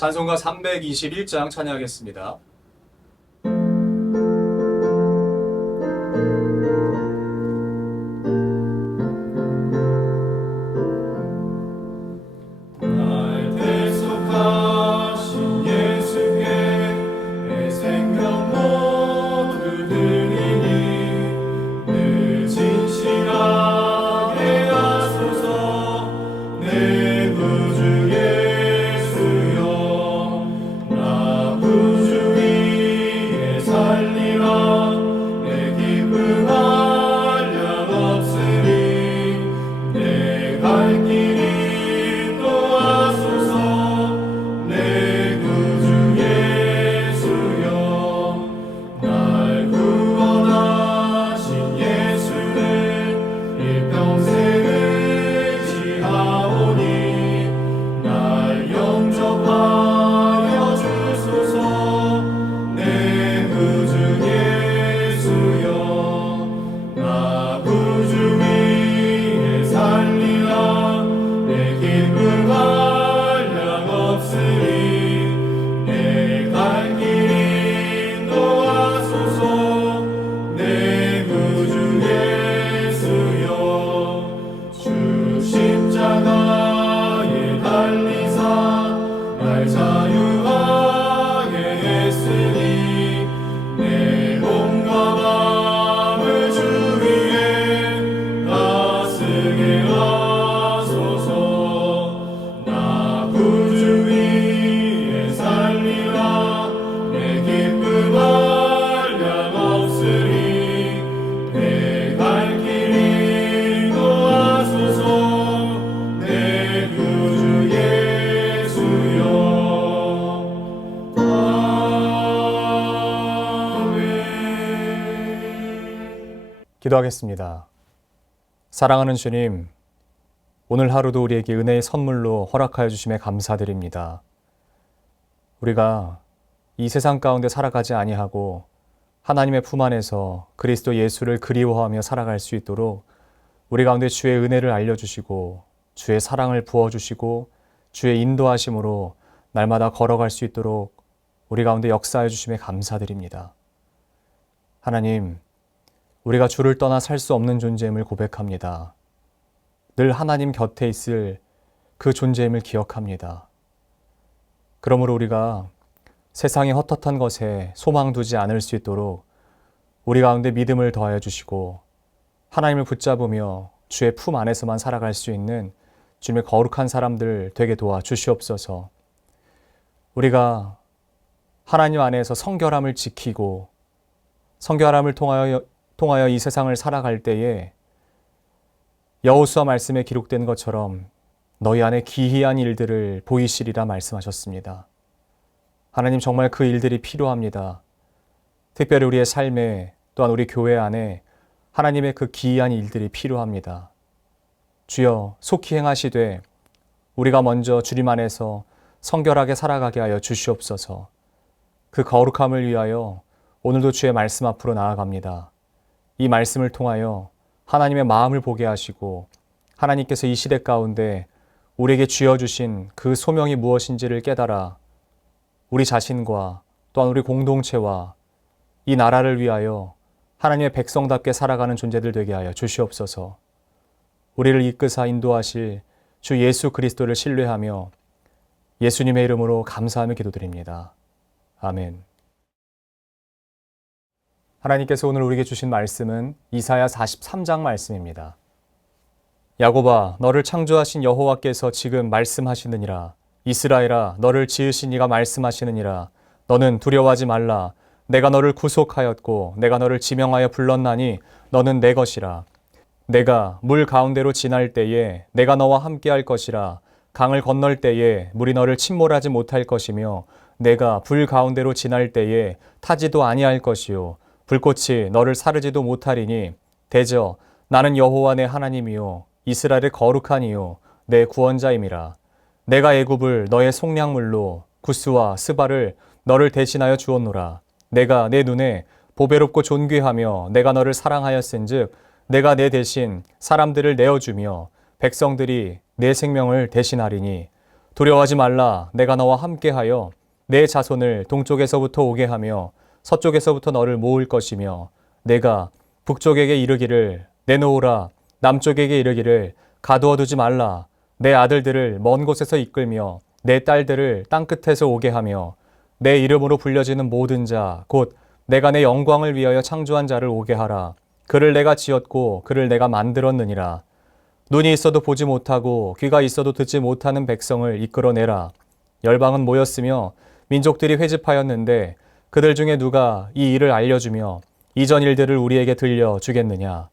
찬송가 321장 찬양하겠습니다. 기도하겠습니다. 사랑하는 주님, 오늘 하루도 우리에게 은혜의 선물로 허락하여 주심에 감사드립니다. 우리가 이 세상 가운데 살아가지 아니하고 하나님의 품 안에서 그리스도 예수를 그리워하며 살아갈 수 있도록 우리 가운데 주의 은혜를 알려주시고 주의 사랑을 부어주시고 주의 인도하심으로 날마다 걸어갈 수 있도록 우리 가운데 역사해 주심에 감사드립니다. 하나님, 우리가 주를 떠나 살 수 없는 존재임을 고백합니다. 늘 하나님 곁에 있을 그 존재임을 기억합니다. 그러므로 우리가 세상의 헛헛한 것에 소망 두지 않을 수 있도록 우리 가운데 믿음을 더하여 주시고 하나님을 붙잡으며 주의 품 안에서만 살아갈 수 있는 주님의 거룩한 사람들 되게 도와 주시옵소서. 우리가 하나님 안에서 성결함을 지키고 성결함을 통하여 이 세상을 살아갈 때에 여호수아 말씀에 기록된 것처럼 너희 안에 기이한 일들을 보이시리라 말씀하셨습니다. 하나님, 정말 그 일들이 필요합니다. 특별히 우리의 삶에 또한 우리 교회 안에 하나님의 그 기이한 일들이 필요합니다. 주여, 속히 행하시되 우리가 먼저 주님 안에서 성결하게 살아가게 하여 주시옵소서. 그 거룩함을 위하여 오늘도 주의 말씀 앞으로 나아갑니다. 이 말씀을 통하여 하나님의 마음을 보게 하시고 하나님께서 이 시대 가운데 우리에게 쥐어주신 그 소명이 무엇인지를 깨달아 우리 자신과 또한 우리 공동체와 이 나라를 위하여 하나님의 백성답게 살아가는 존재들 되게 하여 주시옵소서. 우리를 이끄사 인도하실 주 예수 그리스도를 신뢰하며 예수님의 이름으로 감사하며 기도드립니다. 아멘. 하나님께서 오늘 우리에게 주신 말씀은 이사야 43장 말씀입니다. 야곱아, 너를 창조하신 여호와께서 지금 말씀하시느니라. 이스라엘아, 너를 지으신 이가 말씀하시느니라. 너는 두려워하지 말라. 내가 너를 구속하였고 내가 너를 지명하여 불렀나니 너는 내 것이라. 내가 물 가운데로 지날 때에 내가 너와 함께할 것이라. 강을 건널 때에 물이 너를 침몰하지 못할 것이며 내가 불 가운데로 지날 때에 타지도 아니할 것이요 불꽃이 너를 사르지도 못하리니 대저 나는 여호와 내 하나님이요 이스라엘의 거룩한 이요 내 구원자임이라. 내가 애굽을 너의 속량물로 구스와 스바를 너를 대신하여 주었노라. 내가 내 눈에 보배롭고 존귀하며 내가 너를 사랑하였은즉 내가 내 대신 사람들을 내어주며 백성들이 내 생명을 대신하리니 두려워하지 말라. 내가 너와 함께하여 내 자손을 동쪽에서부터 오게 하며 서쪽에서부터 너를 모을 것이며 내가 북쪽에게 이르기를 내놓으라. 남쪽에게 이르기를 가두어 두지 말라. 내 아들들을 먼 곳에서 이끌며 내 딸들을 땅끝에서 오게 하며 내 이름으로 불려지는 모든 자 곧 내가 내 영광을 위하여 창조한 자를 오게 하라. 그를 내가 지었고 그를 내가 만들었느니라. 눈이 있어도 보지 못하고 귀가 있어도 듣지 못하는 백성을 이끌어내라. 열방은 모였으며 민족들이 회집하였는데 그들 중에 누가 이 일을 알려주며 이전 일들을 우리에게 들려주겠느냐.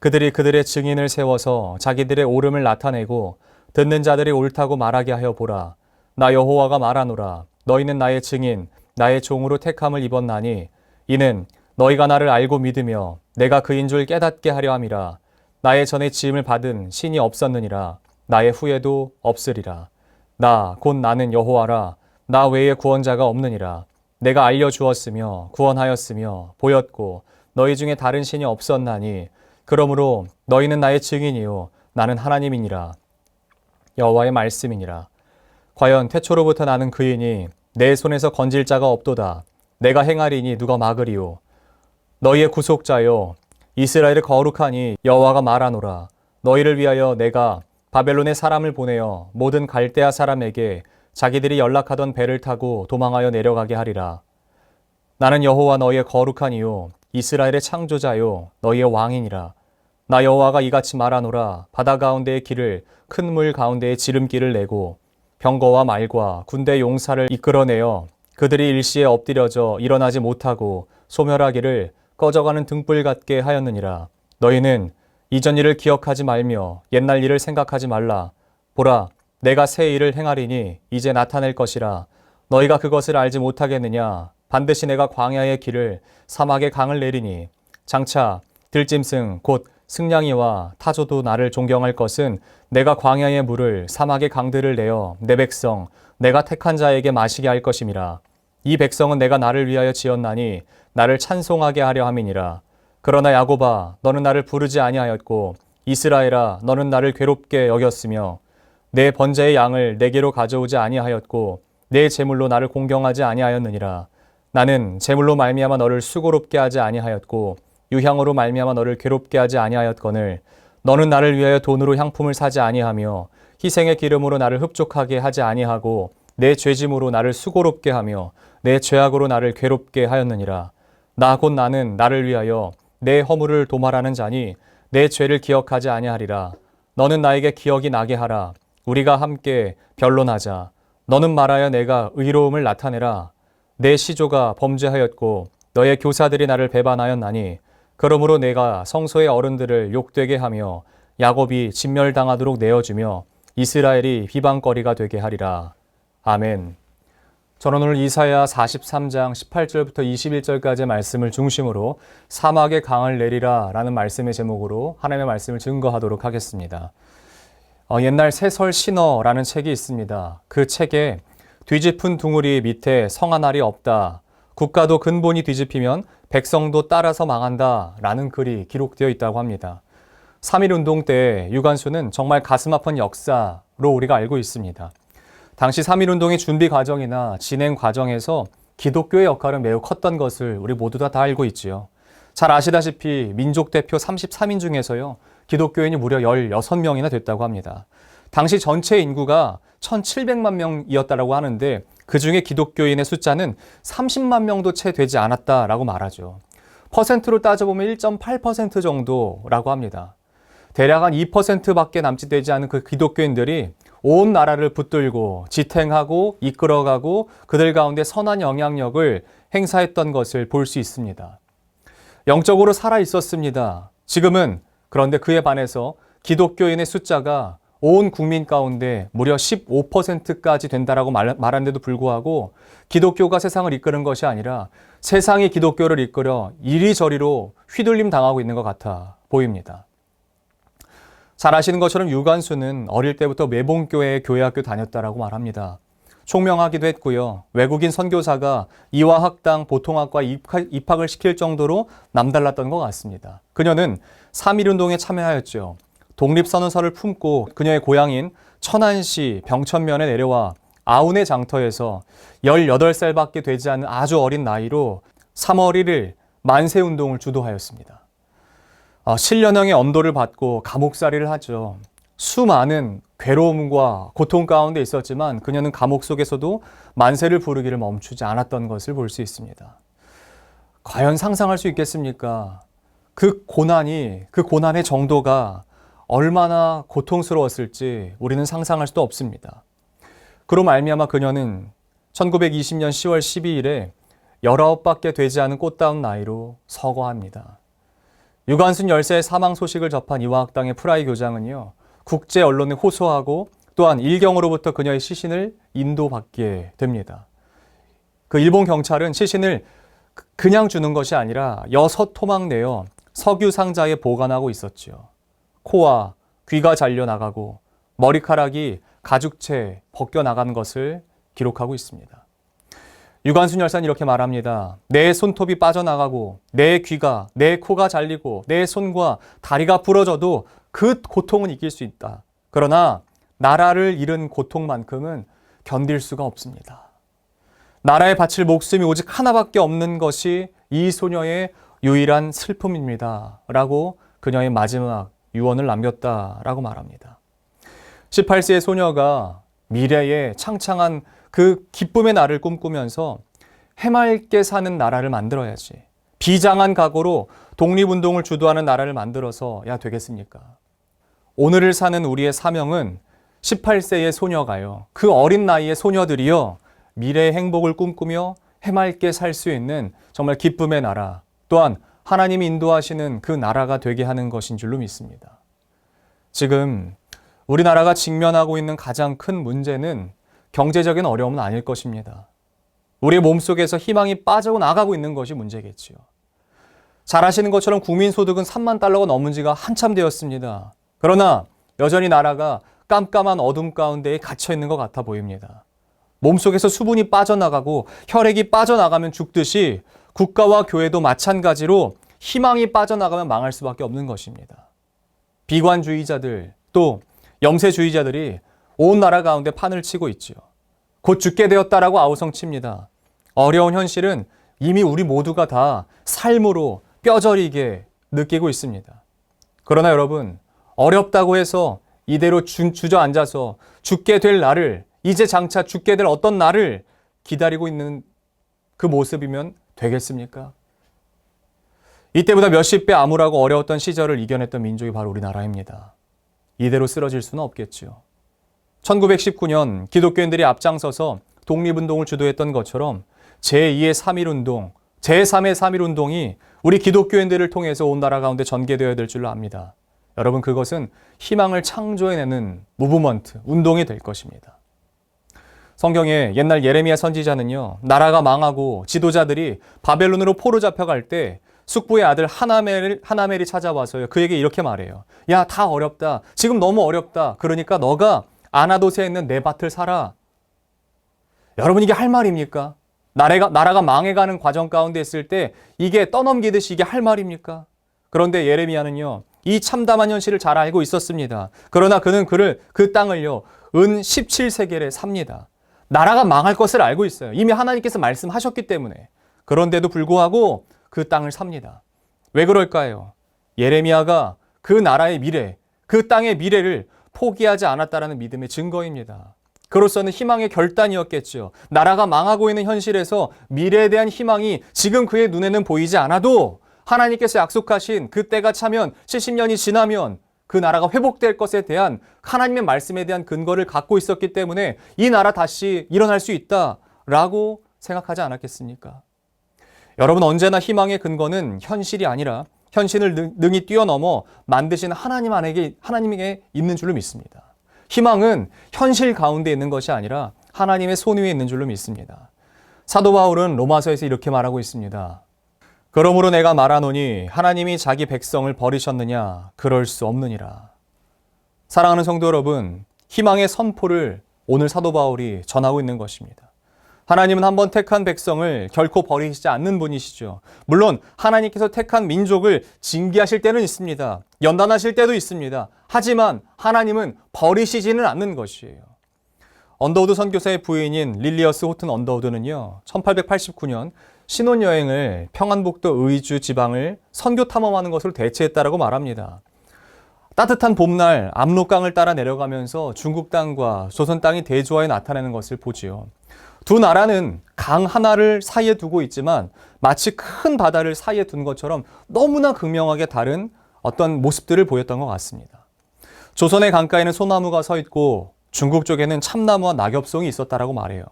그들이 그들의 증인을 세워서 자기들의 옳음을 나타내고 듣는 자들이 옳다고 말하게 하여 보라. 나 여호와가 말하노라. 너희는 나의 증인, 나의 종으로 택함을 입었나니 이는 너희가 나를 알고 믿으며 내가 그인 줄 깨닫게 하려 함이라. 나의 전에 지음을 받은 신이 없었느니라. 나의 후에도 없으리라. 나 곧 나는 여호와라. 나 외에 구원자가 없느니라. 내가 알려주었으며 구원하였으며 보였고 너희 중에 다른 신이 없었나니 그러므로 너희는 나의 증인이요 나는 하나님이니라. 여호와의 말씀이니라. 과연 태초로부터 나는 그이니 내 손에서 건질 자가 없도다. 내가 행하리니 누가 막으리요. 너희의 구속자여 이스라엘의 거룩하니 여호와가 말하노라. 너희를 위하여 내가 바벨론에 사람을 보내어 모든 갈대아 사람에게 자기들이 연락하던 배를 타고 도망하여 내려가게 하리라. 나는 여호와 너희의 거룩하니요 이스라엘의 창조자요 너희의 왕이니라. 나 여호와가 이같이 말하노라. 바다 가운데의 길을 큰 물 가운데에 지름길을 내고 병거와 말과 군대 용사를 이끌어내어 그들이 일시에 엎드려져 일어나지 못하고 소멸하기를 꺼져가는 등불 같게 하였느니라. 너희는 이전 일을 기억하지 말며 옛날 일을 생각하지 말라. 보라, 내가 새 일을 행하리니 이제 나타낼 것이라. 너희가 그것을 알지 못하겠느냐. 반드시 내가 광야의 길을 사막의 강을 내리니 장차 들짐승 곧 승냥이와 타조도 나를 존경할 것은 내가 광야의 물을 사막의 강들을 내어 내 백성 내가 택한 자에게 마시게 할 것임이라. 이 백성은 내가 나를 위하여 지었나니 나를 찬송하게 하려 함이니라. 그러나 야곱아 너는 나를 부르지 아니하였고 이스라엘아 너는 나를 괴롭게 여겼으며 내 번제의 양을 내게로 가져오지 아니하였고 내 제물로 나를 공경하지 아니하였느니라. 나는 제물로 말미암아 너를 수고롭게 하지 아니하였고 유향으로 말미암아 너를 괴롭게 하지 아니하였거늘 너는 나를 위하여 돈으로 향품을 사지 아니하며 희생의 기름으로 나를 흡족하게 하지 아니하고 내 죄짐으로 나를 수고롭게 하며 내 죄악으로 나를 괴롭게 하였느니라. 나 곧 나는 나를 위하여 내 허물을 도말하는 자니 내 죄를 기억하지 아니하리라. 너는 나에게 기억이 나게 하라. 우리가 함께 변론하자. 너는 말하여 내가 의로움을 나타내라. 내 시조가 범죄하였고 너의 교사들이 나를 배반하였나니 그러므로 내가 성소의 어른들을 욕되게 하며 야곱이 진멸당하도록 내어주며 이스라엘이 비방거리가 되게 하리라. 아멘. 저는 오늘 이사야 43장 18절부터 21절까지의 말씀을 중심으로 사막의 강을 내리라 라는 말씀의 제목으로 하나님의 말씀을 증거하도록 하겠습니다. 옛날 세설 신어라는 책이 있습니다. 그 책에 뒤집힌 둥우리 밑에 성한 알이 없다. 국가도 근본이 뒤집히면 백성도 따라서 망한다 라는 글이 기록되어 있다고 합니다. 3.1운동 때 유관순은 정말 가슴 아픈 역사로 우리가 알고 있습니다. 당시 3.1운동의 준비 과정이나 진행 과정에서 기독교의 역할은 매우 컸던 것을 우리 모두 다 알고 있지요. 잘 아시다시피 민족 대표 33인 중에서요, 기독교인이 무려 16명이나 됐다고 합니다. 당시 전체 인구가 1,700만 명이었다고 하는데 그 중에 기독교인의 숫자는 30만 명도 채 되지 않았다라고 말하죠. 퍼센트로 따져보면 1.8% 정도라고 합니다. 대략 한 2%밖에 남짓 되지 않은 그 기독교인들이 온 나라를 붙들고 지탱하고 이끌어가고 그들 가운데 선한 영향력을 행사했던 것을 볼 수 있습니다. 영적으로 살아 있었습니다. 지금은 그런데 그에 반해서 기독교인의 숫자가 온 국민 가운데 무려 15%까지 된다라고 말하는데도 불구하고 기독교가 세상을 이끄는 것이 아니라 세상이 기독교를 이끌어 이리저리로 휘둘림 당하고 있는 것 같아 보입니다. 잘 아시는 것처럼 유관순은 어릴 때부터 매봉교회에 교회학교 다녔다라고 말합니다. 총명하기도 했고요. 외국인 선교사가 이화학당 보통학과 입학을 시킬 정도로 남달랐던 것 같습니다. 그녀는 3.1운동에 참여하였죠. 독립선언서를 품고 그녀의 고향인 천안시 병천면에 내려와 아운의 장터에서 18살밖에 되지 않은 아주 어린 나이로 3월 1일 만세운동을 주도하였습니다. 신련형의 엄도를 받고 감옥살이를 하죠. 수많은 괴로움과 고통 가운데 있었지만 그녀는 감옥 속에서도 만세를 부르기를 멈추지 않았던 것을 볼 수 있습니다. 과연 상상할 수 있겠습니까? 그 고난의 정도가 얼마나 고통스러웠을지 우리는 상상할 수도 없습니다. 그로 말미암아 그녀는 1920년 10월 12일에 19밖에 되지 않은 꽃다운 나이로 서거합니다. 유관순 열세의 사망 소식을 접한 이화학당의 프라이 교장은요, 국제 언론에 호소하고 또한 일경으로부터 그녀의 시신을 인도받게 됩니다. 그 일본 경찰은 시신을 그냥 주는 것이 아니라 6토막 내어 석유 상자에 보관하고 있었죠. 코와 귀가 잘려 나가고 머리카락이 가죽채 벗겨 나간 것을 기록하고 있습니다. 유관순 열사는 이렇게 말합니다. 내 손톱이 빠져나가고 내 귀가, 내 코가 잘리고 내 손과 다리가 부러져도 그 고통은 이길 수 있다. 그러나 나라를 잃은 고통만큼은 견딜 수가 없습니다. 나라에 바칠 목숨이 오직 하나밖에 없는 것이 이 소녀의 유일한 슬픔입니다. 라고 그녀의 마지막 유언을 남겼다라고 말합니다. 18세의 소녀가 미래의 창창한 그 기쁨의 날을 꿈꾸면서 해맑게 사는 나라를 만들어야지. 비장한 각오로 독립운동을 주도하는 나라를 만들어서야 되겠습니까? 오늘을 사는 우리의 사명은 18세의 소녀가요. 그 어린 나이의 소녀들이요. 미래의 행복을 꿈꾸며 해맑게 살 수 있는 정말 기쁨의 나라, 또한 하나님이 인도하시는 그 나라가 되게 하는 것인 줄로 믿습니다. 지금 우리나라가 직면하고 있는 가장 큰 문제는 경제적인 어려움은 아닐 것입니다. 우리의 몸속에서 희망이 빠져나가고 있는 것이 문제겠지요. 잘 아시는 것처럼 국민소득은 3만 달러가 넘은 지가 한참 되었습니다. 그러나 여전히 나라가 깜깜한 어둠 가운데에 갇혀 있는 것 같아 보입니다. 몸속에서 수분이 빠져나가고 혈액이 빠져나가면 죽듯이 국가와 교회도 마찬가지로 희망이 빠져나가면 망할 수밖에 없는 것입니다. 비관주의자들 또 염세주의자들이 온 나라 가운데 판을 치고 있지요. 곧 죽게 되었다라고 아우성칩니다. 어려운 현실은 이미 우리 모두가 다 삶으로 뼈저리게 느끼고 있습니다. 그러나 여러분, 어렵다고 해서 이대로 주저앉아서 죽게 될 날을, 이제 장차 죽게 될 어떤 날을 기다리고 있는 그 모습이면 되겠습니까? 이때보다 몇십 배 암울하고 어려웠던 시절을 이겨냈던 민족이 바로 우리나라입니다. 이대로 쓰러질 수는 없겠지요. 1919년 기독교인들이 앞장서서 독립운동을 주도했던 것처럼 제2의 3.1운동, 제3의 3.1운동이 우리 기독교인들을 통해서 온 나라 가운데 전개되어야 될 줄로 압니다. 여러분, 그것은 희망을 창조해내는 무브먼트, 운동이 될 것입니다. 성경에 옛날 예레미야 선지자는요, 나라가 망하고 지도자들이 바벨론으로 포로 잡혀갈 때 숙부의 아들 하나멜이 찾아와서요, 그에게 이렇게 말해요. 야, 다 어렵다. 지금 너무 어렵다. 그러니까 너가 아나도세에 있는 내 밭을 사라. 여러분, 이게 할 말입니까? 나라가 망해가는 과정 가운데 있을 때 이게 떠넘기듯이 이게 할 말입니까? 그런데 예레미야는요, 이 참담한 현실을 잘 알고 있었습니다. 그러나 그는 그 땅을요, 은 17세겔에 삽니다. 나라가 망할 것을 알고 있어요. 이미 하나님께서 말씀하셨기 때문에. 그런데도 불구하고 그 땅을 삽니다. 왜 그럴까요? 예레미야가 그 나라의 미래, 그 땅의 미래를 포기하지 않았다라는 믿음의 증거입니다. 그로서는 희망의 결단이었겠죠. 나라가 망하고 있는 현실에서 미래에 대한 희망이 지금 그의 눈에는 보이지 않아도 하나님께서 약속하신 그 때가 차면 70년이 지나면 그 나라가 회복될 것에 대한 하나님의 말씀에 대한 근거를 갖고 있었기 때문에 이 나라 다시 일어날 수 있다라고 생각하지 않았겠습니까? 여러분, 언제나 희망의 근거는 현실이 아니라 현실을 능히 뛰어넘어 만드신 하나님에게 있는 줄로 믿습니다. 희망은 현실 가운데 있는 것이 아니라 하나님의 손 위에 있는 줄로 믿습니다. 사도 바울은 로마서에서 이렇게 말하고 있습니다. 그러므로 내가 말하노니 하나님이 자기 백성을 버리셨느냐? 그럴 수 없느니라. 사랑하는 성도 여러분, 희망의 선포를 오늘 사도 바울이 전하고 있는 것입니다. 하나님은 한번 택한 백성을 결코 버리시지 않는 분이시죠. 물론 하나님께서 택한 민족을 징계하실 때는 있습니다. 연단하실 때도 있습니다. 하지만 하나님은 버리시지는 않는 것이에요. 언더우드 선교사의 부인인 릴리어스 호튼 언더우드는요, 1889년 신혼여행을 평안북도 의주 지방을 선교 탐험하는 것으로 대체했다라고 말합니다. 따뜻한 봄날 압록강을 따라 내려가면서 중국 땅과 조선 땅이 대조하여 나타나는 것을 보지요. 두 나라는 강 하나를 사이에 두고 있지만 마치 큰 바다를 사이에 둔 것처럼 너무나 극명하게 다른 어떤 모습들을 보였던 것 같습니다. 조선의 강가에는 소나무가 서 있고 중국 쪽에는 참나무와 낙엽송이 있었다라고 말해요.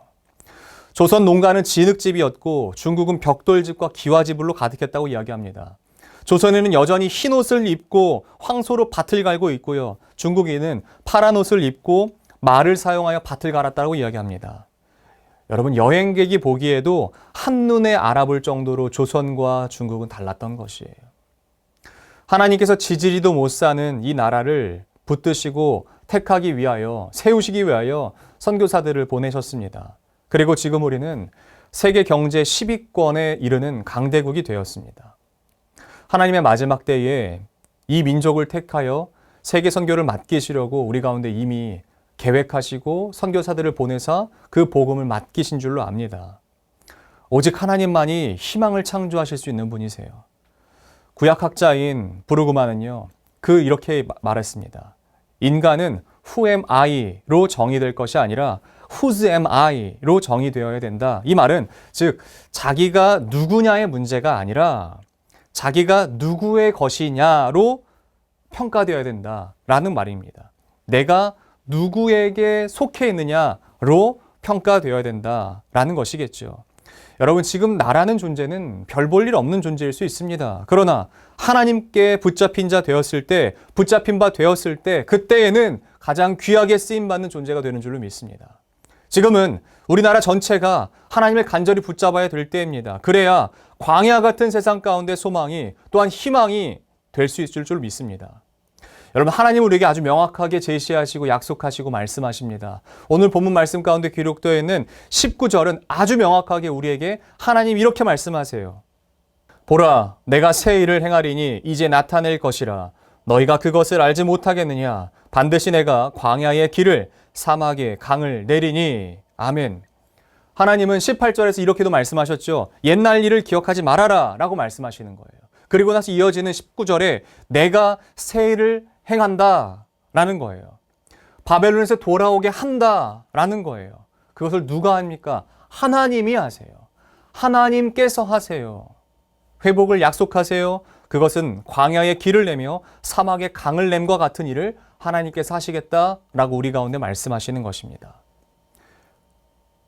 조선 농가는 진흙집이었고 중국은 벽돌집과 기와집으로 가득했다고 이야기합니다. 조선에는 여전히 흰 옷을 입고 황소로 밭을 갈고 있고요. 중국인은 파란 옷을 입고 말을 사용하여 밭을 갈았다고 이야기합니다. 여러분, 여행객이 보기에도 한눈에 알아볼 정도로 조선과 중국은 달랐던 것이에요. 하나님께서 지지리도 못 사는 이 나라를 붙드시고 택하기 위하여, 세우시기 위하여 선교사들을 보내셨습니다. 그리고 지금 우리는 세계 경제 10위권에 이르는 강대국이 되었습니다. 하나님의 마지막 때에 이 민족을 택하여 세계 선교를 맡기시려고 우리 가운데 이미 계획하시고 선교사들을 보내사 그 복음을 맡기신 줄로 압니다. 오직 하나님만이 희망을 창조하실 수 있는 분이세요. 구약학자인 브루그만은요, 이렇게 말했습니다. 인간은 who am I로 정의될 것이 아니라 whose am I로 정의되어야 된다. 이 말은 즉 자기가 누구냐의 문제가 아니라 자기가 누구의 것이냐로 평가되어야 된다라는 말입니다. 내가 누구에게 속해 있느냐로 평가되어야 된다라는 것이겠죠. 여러분, 지금 나라는 존재는 별 볼 일 없는 존재일 수 있습니다. 그러나 하나님께 붙잡힌 자 되었을 때, 붙잡힌 바 되었을 때, 그때에는 가장 귀하게 쓰임받는 존재가 되는 줄로 믿습니다. 지금은 우리나라 전체가 하나님을 간절히 붙잡아야 될 때입니다. 그래야 광야 같은 세상 가운데 소망이 또한 희망이 될 수 있을 줄 믿습니다. 여러분, 하나님은 우리에게 아주 명확하게 제시하시고 약속하시고 말씀하십니다. 오늘 본문 말씀 가운데 기록되어 있는 19절은 아주 명확하게 우리에게 하나님 이렇게 말씀하세요. 보라, 내가 새 일을 행하리니 이제 나타낼 것이라. 너희가 그것을 알지 못하겠느냐? 반드시 내가 광야의 길을 사막의 강을 내리니. 아멘. 하나님은 18절에서 이렇게도 말씀하셨죠. 옛날 일을 기억하지 말아라 라고 말씀하시는 거예요. 그리고 나서 이어지는 19절에 내가 새 일을 행한다 라는 거예요. 바벨론에서 돌아오게 한다 라는 거예요. 그것을 누가 합니까? 하나님이 하세요. 하나님께서 하세요. 회복을 약속하세요. 그것은 광야의 길을 내며 사막의 강을 냄과 같은 일을 하나님께서 하시겠다라고 우리 가운데 말씀하시는 것입니다.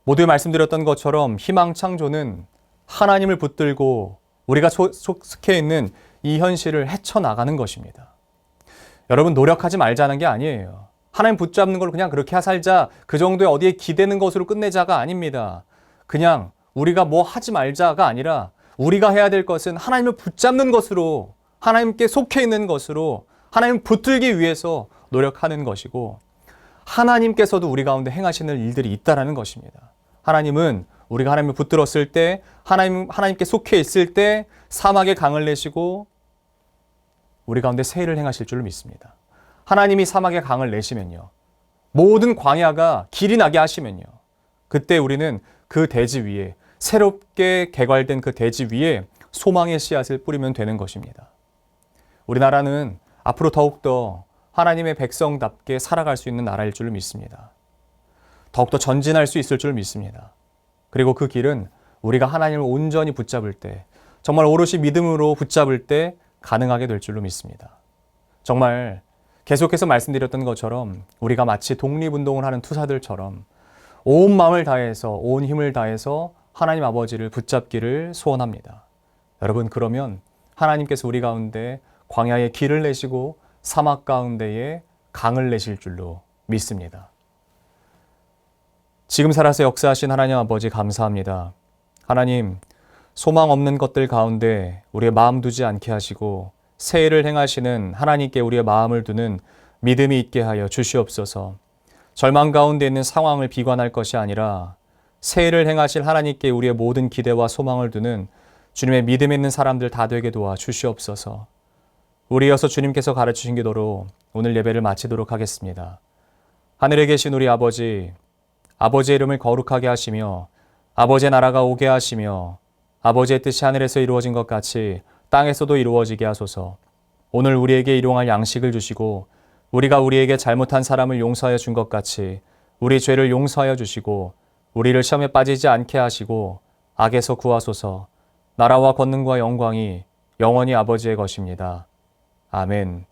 모두에 말씀드렸던 것처럼 희망 창조는 하나님을 붙들고 우리가 속해 있는 이 현실을 헤쳐나가는 것입니다. 여러분, 노력하지 말자는 게 아니에요. 하나님 붙잡는 걸 그냥 그렇게 살자, 그 정도에 어디에 기대는 것으로 끝내자가 아닙니다. 그냥 우리가 뭐 하지 말자가 아니라 우리가 해야 될 것은 하나님을 붙잡는 것으로, 하나님께 속해 있는 것으로 하나님 붙들기 위해서 노력하는 것이고, 하나님께서도 우리 가운데 행하시는 일들이 있다라는 것입니다. 하나님은 우리가 하나님을 붙들었을 때, 하나님께 속해 있을 때 사막에 강을 내시고 우리 가운데 새 일을 행하실 줄로 믿습니다. 하나님이 사막에 강을 내시면요, 모든 광야가 길이 나게 하시면요, 그때 우리는 그 대지 위에, 새롭게 개괄된 그 대지 위에 소망의 씨앗을 뿌리면 되는 것입니다. 우리나라는 앞으로 더욱더 하나님의 백성답게 살아갈 수 있는 나라일 줄로 믿습니다. 더욱더 전진할 수 있을 줄 믿습니다. 그리고 그 길은 우리가 하나님을 온전히 붙잡을 때, 정말 오롯이 믿음으로 붙잡을 때 가능하게 될 줄로 믿습니다. 정말 계속해서 말씀드렸던 것처럼 우리가 마치 독립운동을 하는 투사들처럼 온 마음을 다해서, 온 힘을 다해서 하나님 아버지를 붙잡기를 소원합니다. 여러분, 그러면 하나님께서 우리 가운데 광야에 길을 내시고 사막 가운데에 강을 내실 줄로 믿습니다. 지금 살아서 역사하신 하나님 아버지 감사합니다. 하나님, 소망 없는 것들 가운데 우리의 마음 두지 않게 하시고 새 일을 행하시는 하나님께 우리의 마음을 두는 믿음이 있게 하여 주시옵소서. 절망 가운데 있는 상황을 비관할 것이 아니라 새 일을 행하실 하나님께 우리의 모든 기대와 소망을 두는 주님의 믿음 있는 사람들 다 되게 도와 주시옵소서. 우리 이어서 주님께서 가르치신 기도로 오늘 예배를 마치도록 하겠습니다. 하늘에 계신 우리 아버지, 아버지의 이름을 거룩하게 하시며 아버지의 나라가 오게 하시며 아버지의 뜻이 하늘에서 이루어진 것 같이 땅에서도 이루어지게 하소서. 오늘 우리에게 일용할 양식을 주시고 우리가 우리에게 잘못한 사람을 용서하여 준 것 같이 우리 죄를 용서하여 주시고 우리를 시험에 빠지지 않게 하시고 악에서 구하소서. 나라와 권능과 영광이 영원히 아버지의 것입니다. 아멘.